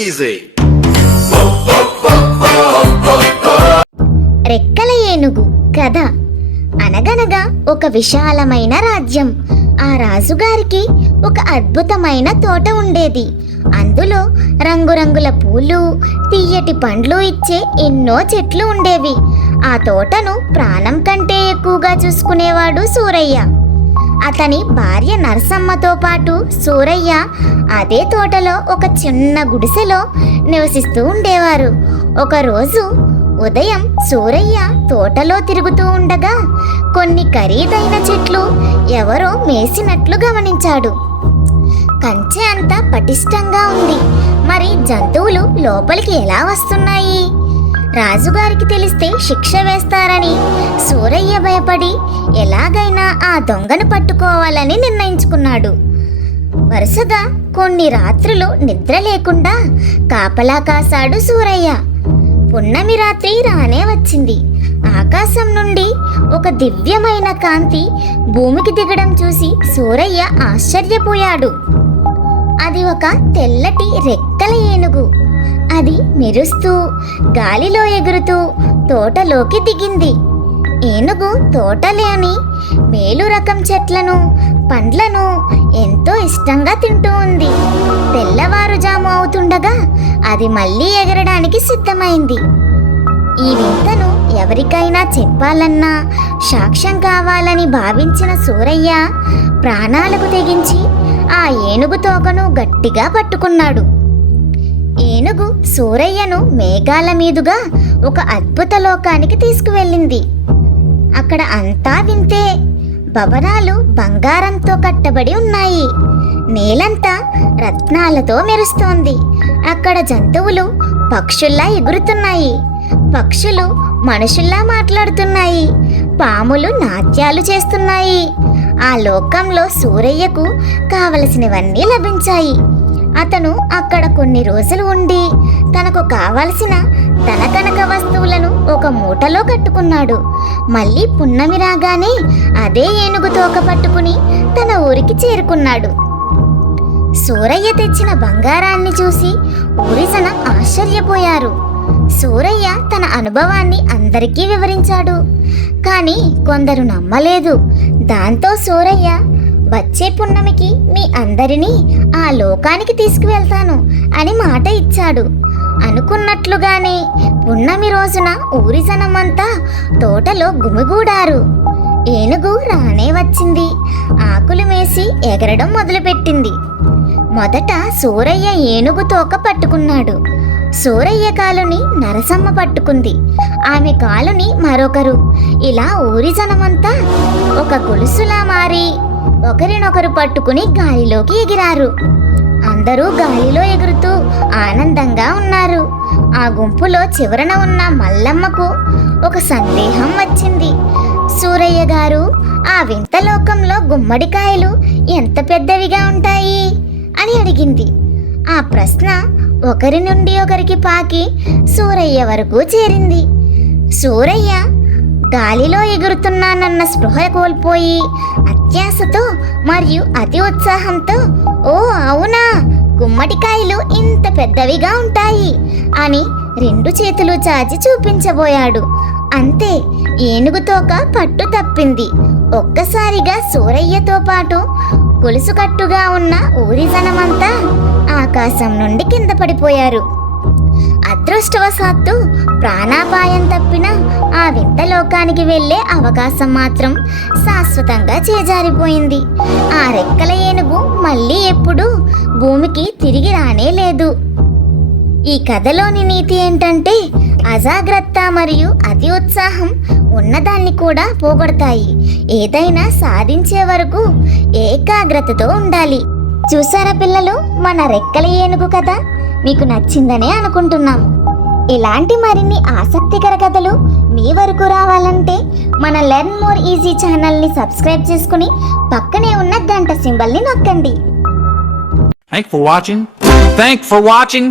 easy. రెక్కల ఏనుగు కథ. అనగనగా ఒక విశాలమైన రాజ్యం. ఆ రాజుగారికి ఒక అద్భుతమైన తోట ఉండేది. అందులో రంగురంగుల పూలు, తీయటి పండ్లు ఇచ్చే ఎన్నో చెట్లు ఉండేవి. ఆ తోటను ప్రాణం కంటే ఎక్కువగా చూసుకునేవాడు సూరయ్య. అతని భార్య నరసమ్మతో పాటు సూరయ్య అదే తోటలో ఒక చిన్న గుడిసెలో నివసిస్తూ ఉండేవారు. ఒకరోజు ఉదయం సూరయ్య తోటలో తిరుగుతూ ఉండగా కొన్ని ఖరీదైన చెట్లు ఎవరో మేసినట్లు గమనించాడు. కంచె అంతా పటిష్టంగా ఉంది. మరి జంతువులు లోపలికి ఎలా వస్తున్నాయి? రాజుగారికి తెలిస్తే శిక్ష వేస్తారని సూరయ్య భయపడి ఎలాగైనా ఆ దొంగను పట్టుకోవాలని నిర్ణయించుకున్నాడు. వరుసగా కొన్ని రాత్రులు నిద్ర లేకుండా కాపలా కాశాడు సూరయ్య. పున్నమి రాత్రి రానే వచ్చింది. ఆకాశం నుండి ఒక దివ్యమైన కాంతి భూమికి దిగడం చూసి సూరయ్య ఆశ్చర్యపోయాడు. అది ఒక తెల్లటి రెక్కల ఏనుగు. అది మెరుస్తూ గాలిలో ఎగురుతూ తోటలోకి దిగింది. ఏనుగు తోటలోని మేలు రకం చెట్లను, పండ్లను ఎంతో ఇష్టంగా తింటూ ఉంది. తెల్లవారుజాము అవుతుండగా అది మళ్ళీ ఎగరడానికి సిద్ధమైంది. ఈ వింతను ఎవరికైనా చెప్పాలన్నా సాక్ష్యం కావాలని భావించిన సూరయ్య ప్రాణాలకు తెగించి ఆ ఏనుగు తోకను గట్టిగా పట్టుకున్నాడు. ఏనుగు సూరయ్యను మేఘాల మీదుగా ఒక అద్భుత లోకానికి తీసుకువెళ్ళింది. అక్కడ అంతా వింతే. భవనాలు బంగారంతో కట్టబడి ఉన్నాయి. నేలంతా రత్నాలతో మెరుస్తోంది. అక్కడ జంతువులు పక్షుల్లా ఎగురుతున్నాయి. పక్షులు మనుషుల్లా మాట్లాడుతున్నాయి. పాములు నాట్యాలు చేస్తున్నాయి. ఆ లోకంలో సూరయ్యకు కావలసినవన్నీ లభించాయి. అతను అక్కడ కొన్ని రోజులు ఉండి తనకు కావలసిన ధనకనక వస్తువులను ఒక మూటలో కట్టుకున్నాడు. మళ్ళీ పున్నమి రాగానే అదే ఏనుగు తోక పట్టుకుని తన ఊరికి చేరుకున్నాడు. సూరయ్య తెచ్చిన బంగారాన్ని చూసి ఊరి జనం ఆశ్చర్యపోయారు. సూరయ్య తన అనుభవాన్ని అందరికీ వివరించాడు. కానీ కొందరు నమ్మలేదు. దాంతో సూరయ్య, వచ్చే పున్నమికి మీ అందరినీ ఆ లోకానికి తీసుకువెళ్తాను అని మాట ఇచ్చాడు. అనుకున్నట్లుగానే పున్నమి రోజున ఊరి జనమంతా తోటలో గుమిగూడారు. ఏనుగు రానే వచ్చింది. ఆకులు మేసి ఎగరడం మొదలుపెట్టింది. మొదట సూరయ్య ఏనుగు తోక పట్టుకున్నాడు. సూరయ్య కాలుని నరసమ్మ పట్టుకుంది. ఆమె కాలుని మరొకరు. ఇలా ఊరి జనమంతా ఒక గొలుసులా మారి ఒకరినొకరు పట్టుకుని గాలిలోకి ఎగిరారు. అందరూ గాలిలో ఎగురుతూ ఆనందంగా ఉన్నారు. ఆ గుంపులో చివరన ఉన్న మల్లమ్మకు ఒక సందేహం వచ్చింది. సూరయ్య గారు, ఆ వింత లోకంలో గుమ్మడికాయలు ఎంత పెద్దవిగా ఉంటాయి అని అడిగింది. ఆ ప్రశ్న ఒకరి నుండి ఒకరికి పాకి సూరయ్య వరకు చేరింది. సూరయ్య గాలిలో ఎగురుతున్నానన్న స్పృహ కోల్పోయి అత్యాశతో మరియు అతి ఉత్సాహంతో, ఓ అవునా, గుమ్మడికాయలు ఇంత పెద్దవిగా ఉంటాయి అని రెండు చేతులు చాచి చూపించబోయాడు. అంతే, ఏనుగు తోక పట్టు తప్పింది. ఒక్కసారిగా సూరయ్యతో పాటు గొలుసుకట్టుగా ఉన్న ఊరి జనమంతా ఆకాశం నుండి కింద పడిపోయారు. అదృష్టవశాత్తు ప్రాణాపాయం తప్పిన ఆ వింత లోకానికి వెళ్ళే అవకాశం మాత్రం శాశ్వతంగా చేజారిపోయింది. ఆ రెక్కల ఏనుగు మళ్ళీ ఎప్పుడూ భూమికి తిరిగి రానే లేదు. ఈ కథలోని నీతి ఏంటంటే, అజాగ్రత్త మరియు అతి ఉత్సాహం ఉన్నదాన్ని కూడా పోగొడతాయి. ఏదైనా సాధించే వరకు ఏకాగ్రతతో ఉండాలి. చూసారా పిల్లలు, మన రెక్కల ఏనుగు కథ మీకు నచ్చిందనే అనుకుంటున్నాము. ఇలాంటి మరిన్ని ఆసక్తికర కథలు మీ వరకు రావాలంటే మన లెర్న్ మోర్ ఈజీ ఛానల్ని సబ్స్క్రైబ్ చేసుకుని పక్కనే ఉన్న గంట సింబల్ని నొక్కండి. Thanks for watching.